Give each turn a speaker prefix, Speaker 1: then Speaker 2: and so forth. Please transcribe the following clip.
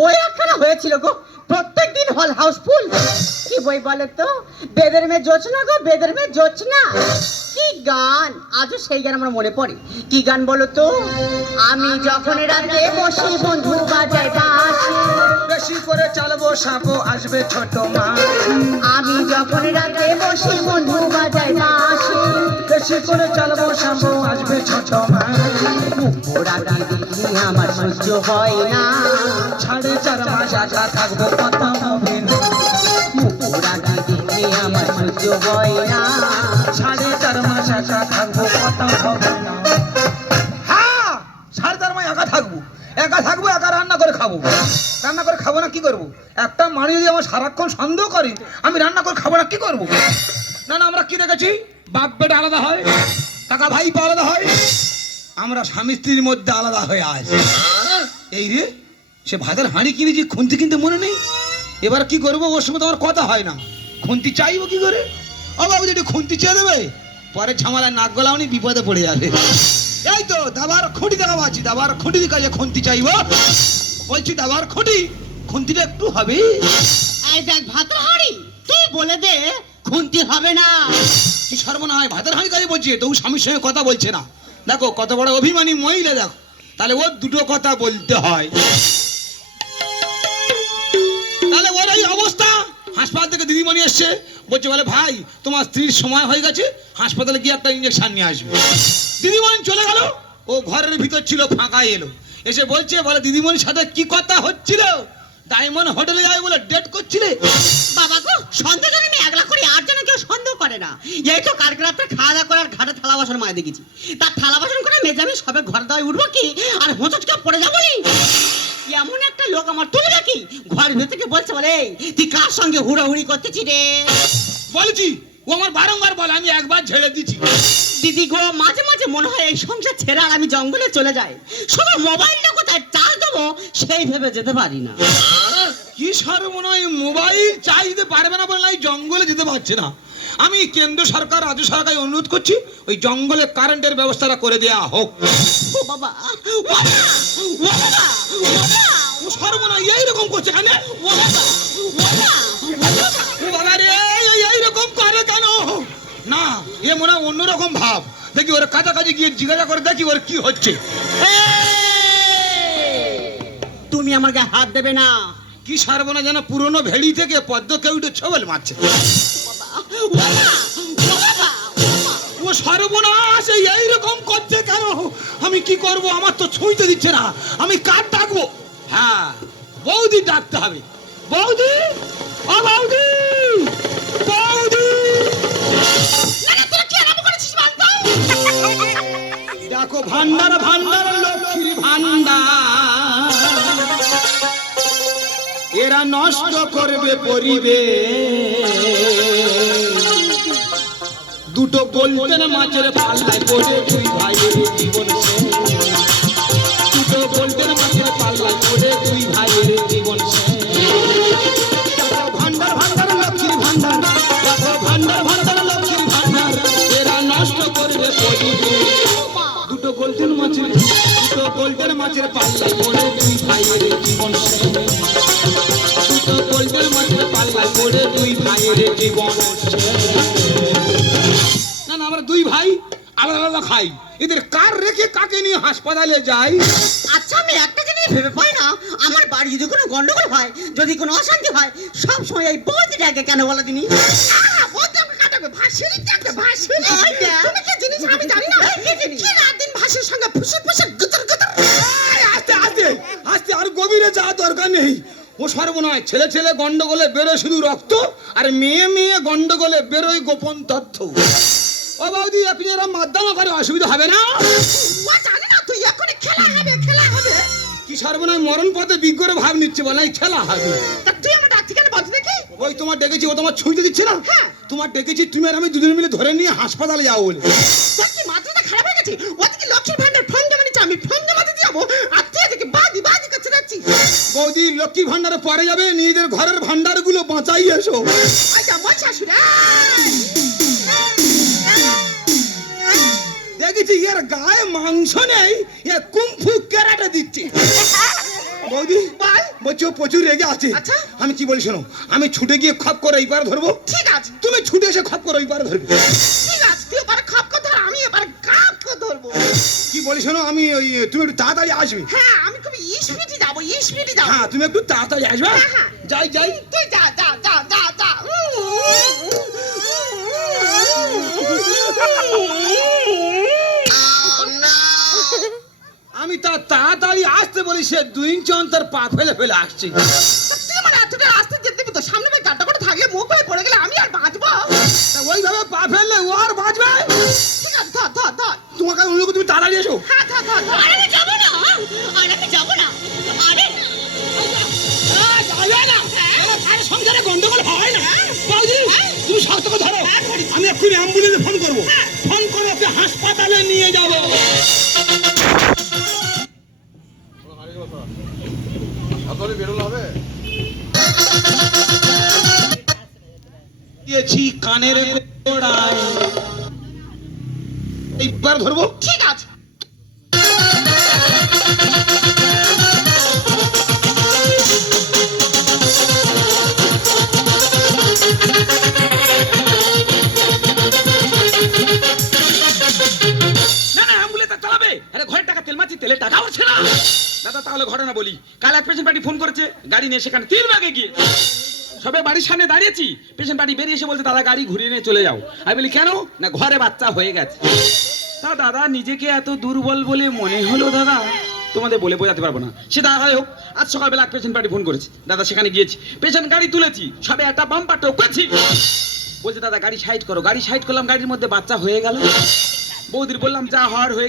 Speaker 1: বই একখানা হয়েছিল গো। প্রত্যেক দিন হল হাউসফুল। কি বই বলে তো বেদের মেয়ে জোচনা গো বেদের মেয়ে জোচনা কি গান? আজও সেই গান আমার মনে পড়ে। কি গান বলো তো আমি যখন রাতে বসি বন্ধু বাজায় বাঁশি।
Speaker 2: বেশি। করে চালবো সাপো আসবে ছোট মা।
Speaker 1: আমি যখন রাতে বসি বন্ধু বাজায় বাঁশি।
Speaker 2: বেশি করে চালবো সাপো আসবে ছোট মা।
Speaker 1: ওরা দেখি আমার সহ্য হয় না।
Speaker 2: সাড়ে চার মাস একা থাকব কথা হবে না
Speaker 1: হয়
Speaker 2: সাড়ে চার মাস একা থাকব একা থাকব। একা রান্না করে খাব। রান্না করে খাব না, কি করব? একটা মানুষ যদি আমার সারাক্ষণ সন্দেহ করে, আমি রান্না করে খাব না, কি করব? না না, আমরা কি দেখেছি? বাপ বেটা আলাদা হয়, কাকা ভাই আলাদা হয়, আমরা স্বামী স্ত্রীর মধ্যে আলাদা হয়ে আজ এই রে, সে ভাতের হাঁড়ি কিনেছি খুন্তি কিনতে মনে নেই। এবার কি করব? ওর সঙ্গে তো আমার কথা হয় না। খুন্তি চাইব কি করে? ও বাবু যদি খুন্তি চেয়ে দেবে পরে ঝামেলায় নাক গলাওনি বিপদে পড়ে যাবে। এই তো দাবার খুঁটি দেখা পাচ্ছি দাবার খুঁটি কাজে খুন্তি চাইব। বলছি দাবার খুঁটি খুন্তিটা একটু হবে?
Speaker 1: এই দেখ ভাতের হাঁড়ি তুই বলে দে খুন্তি হবে না।
Speaker 2: কি সর্বনাশ ভাতের হাঁড়ি কাজে বলছি তবু স্বামীর সঙ্গে কথা বলছে না। দেখো কত বড় অভিমানী মহিলা দেখো। তাহলে ওর দুটো কথা বলতে হয়। তাহলে ওর এই অবস্থা হাসপাতাল এসছে, বলছে, বলে ভাই, তোমার স্ত্রীর সময় হয়ে গেছে, হাসপাতালে গিয়ে একটা ইঞ্জেকশন নিয়ে আসবে। দিদিমণি চলে গেল, ও ঘরের ভিতর ছিল, ফাঁকা এলো। এসে বলছে, বলে, দিদিমণির সাথে কি কথা হচ্ছিল? ডায়মন্ড হোটেলে যাবে বলে ডেট করছিলে?
Speaker 1: বাবা গো, সন্দেহ আমি একলা করি আর যেন কেউ সন্দেহ করে না। এই তো কালকে রাত্রে খাওয়া দাওয়া করার ঘাটে থালা বাসন মায় দেখেছি। তার থালা বাসন করে মেজে আমি সবে ঘর দাওয়ায় উঠবো কি? আর হোঁচটকে পড়ে যাব এমন একটা লোক আমার তুলবে কি ঘর ভেতর থেকে বলছে বলে তুই কার সঙ্গে হুড়াহুড়ি করতেছি রে?
Speaker 2: বলছি ও আমার বারংবার বলে আমি একবার ঝেড়ে দিচ্ছি
Speaker 1: দিদি গো মাঝে মাঝে মনে হয় এই সংসার ছেড়ে আর আমি জঙ্গলে চলে যাই। শুধু মোবাইলটা কোথায় চার্জ দেবো সেই ভেবে যেতে পারি না।
Speaker 2: কি সর্বনয় মোবাইল চাইতে পারবে না বলে জঙ্গলে যেতে পারছে না। আমি কেন্দ্র সরকার রাজ্য সরকার অনুরোধ করছি ওই জঙ্গলে কারেন্টের ব্যবস্থাটা করে দেয়া হোক।
Speaker 1: ও বাবা
Speaker 2: সর্বনয় এইরকম করছে কেন? এইরকম করে কেন? না এ মনে হয় অন্যরকম ভাব। দেখি ওর কাছাকাছি গিয়ে জিজ্ঞাসা করে দেখি ওর কি হচ্ছে।
Speaker 1: তুমি আমার গায়ে হাত দেবে না।
Speaker 2: কি সর্বনা যেন পুরনো ভেড়ি থেকে পদ্ম কেউটে ছবল মারছে।
Speaker 1: ও
Speaker 2: সর্বনাশ এই এইরকম করছে কেন? আমি কি করব? আমার তো ছুঁইতে দিচ্ছে না। আমি কার ডাকবো? হ্যাঁ বৌদি ডাকতে হবে। বৌদি? ও বৌদি! বৌদি! দেখো ভান্ডার ভান্ডার লক্ষ্মীর ভান্ডার। এরা নষ্ট করবে পরিবে গোল্ডেন মাছের পাল্লায় পড়ে দুই ভাইয়ের জীবন। দুটো গোল্ডেন মাছের পাল্লায় পড়ে দুই ভাইয়ের জীবন শেষ। ভান্ডার ভান্ডার লক্ষ্মীর ভান্ডার ভান্ডার ভান্ডার লক্ষ্মীর ভান্ডার এরা নষ্ট করবে দুটো গোল্ডেন মাছের দুটো গোল্ডেন মাছের পাল্লায় পড়ে দুই ভাইয়ের জীবন। দুটো গোল্ডেন মাছের পাল্লায় পড়ে দুই ভাইয়ের জীবন আমরা দুই ভাই আলাদা আলাদা খাই। এদের কার রেখে কাকে নিয়ে হাসপাতালে যাই?
Speaker 1: আচ্ছা আমি একটা জিনিস ভেবে পাই না। আমার বাড়ি যদি কোনো গন্ডগোল হয় যদি কোনো অশান্তি হয় সব সময় এই বৌদিটাকে কেন বলে দিনি? বৌদিটাকে কাটাবে ভাসিয়ে একটা ভাসিয়ে তুমি কি জিনিস আমি জানি না? কি রাত দিন ভাসির সঙ্গে ফুসে ফুসে গুতর গুতর
Speaker 2: আস্তে আস্তে আস্তে আর গভীরে যাওয়ার দরকার নেই। ও সর্বনয় ছেলে ছেলে গন্ডগোলে বেরোয় শুধু রক্ত আর মেয়ে মেয়ে গন্ডগোলে বেরোয় গোপন তথ্য। ও বৌদি আপনি এরকম মাধ্যমা করে অসুবিধা হবে না?
Speaker 1: ও জানি না তুই এখনই খেলা হবে খেলা হবে।
Speaker 2: কি সর্বনয় মরণ পথে বিজ্ঞরে ভাব নিচ্ছে বলে খেলা হবে।
Speaker 1: তা তুই আমার ডাক্তি কেন বলছি দেখি
Speaker 2: ওই তোমার ডেকেছি ও তোমার ছুঁইতে দিচ্ছে না?
Speaker 1: হ্যাঁ।
Speaker 2: তোমার ডেকেছি তুমি আর আমি দুজন মিলে ধরে নিয়ে হাসপাতালে যাব বলে।
Speaker 1: তোর কি মাথাটা খারাপ হয়ে গেছে? ওদিকে লক্ষ্মীর ভান্ডার ফোন জমা নিচ্ছে আমি ফোন জমা দিতে যাব আর তুই এদিকে বাদি বাদি করতে যাচ্ছি
Speaker 2: বৌদি লক্ষ্মী ভান্ডারে পরে যাবে নিজেদের ঘরের ভান্ডারগুলো বাঁচাই এসো।
Speaker 1: আচ্ছা আমার শাশুড়ি
Speaker 2: দেখেছি এর গায়ে মাংস নেই এ কুম্ফু কেরাটে দিচ্ছে। বৌদি
Speaker 1: বল।
Speaker 2: বলছি ও প্রচুর রেগে আছে।
Speaker 3: আচ্ছা।
Speaker 2: আমি কি বলি শোনো আমি ছুটে গিয়ে খপ করে এই পারে ধরবো?
Speaker 3: ঠিক আছে।
Speaker 2: তুমি ছুটে এসে খপ করে ওই পারে ধরবে।
Speaker 3: ঠিক আছে তুই এবার খপ করে ধর আমি এবার কাপ করে ধরবো।
Speaker 2: কি বলি শোনো আমি ওই তুমি একটু তাড়াতাড়ি আসবে।
Speaker 3: হ্যাঁ আমি খুব স্পিডে যাব স্পিডে যাব।
Speaker 2: হ্যাঁ তুমি একটু তাড়াতাড়ি আসবে
Speaker 3: হ্যাঁ, হ্যাঁ।
Speaker 2: যাই যাই।
Speaker 3: তুই যা যা যা যা যা
Speaker 2: আমি তা তাড়াতাড়ি আসতে বলি সে দুই ইঞ্চি অন্তর পা ফেলে ফেলে আসছে।
Speaker 3: তুই আমার এতটা রাস্তা যেতে তো সামনে ভাই চারটা করে থাকলে মুখ হয়ে পড়ে গেলে আমি আর বাঁচবো?
Speaker 2: তা ওইভাবে পা ফেললে ও আর বাঁচবে?
Speaker 3: ঠিক আছে ধর ধর ধর।
Speaker 2: তোমাকে অনুরোধ তুমি তাড়াতাড়ি এসো।
Speaker 3: হ্যাঁ ধর ধর ধর।
Speaker 1: আরে আমি যাব না আরে আমি যাব না। আরে।
Speaker 2: আরে সংসারে গন্ডগোল হয় না। বৌদি তুমি শক্ত করে ধরো। আমি এক্ষুনি অ্যাম্বুলেন্সে ফোন করব। ফোন করে ওকে হাসপাতালে নিয়ে যাব। দিয়েছি কানের গোড়ায়। এইবার ধরবো।
Speaker 3: ঠিক আছে।
Speaker 4: না না অ্যাম্বুলেন্স চালাবে। আরে ঘরের টাকা তেল মারছি তেলের টাকা উঠছে না দাদা তাহলে ঘটনা বলি। কাল এক পেশেন্ট পার্টি ফোন করেছে গাড়ি নিয়ে সেখানে তিন ভাগে গিয়ে। সবে বাড়ির সামনে দাঁড়িয়েছি। পেশেন্ট পার্টি বেরিয়ে এসে বলছে, দাদা, গাড়ি ঘুরিয়ে নিয়ে চলে যাও। আমি বলি, কেন? না, ঘরে বাচ্চা হয়ে গেছে। তা দাদা, নিজেকে এত দুর্বল বলে মনে হলো, দাদা? তোমাদের বলে বোঝাতে পারব না। সে দাদা হোক, আজ সকালবেলা এক পেশেন্ট পার্টি ফোন করেছি। দাদা, সেখানে গিয়েছি। পেশেন্ট গাড়ি তুলেছি, সবে একটা বাম্পার টোকেছি বলছে, দাদা, গাড়ি সাইড করো, গাড়ি সাইড করলাম, গাড়ির মধ্যে বাচ্চা হয়ে গেল। বৌদির বললাম, যা হওয়ার হয়ে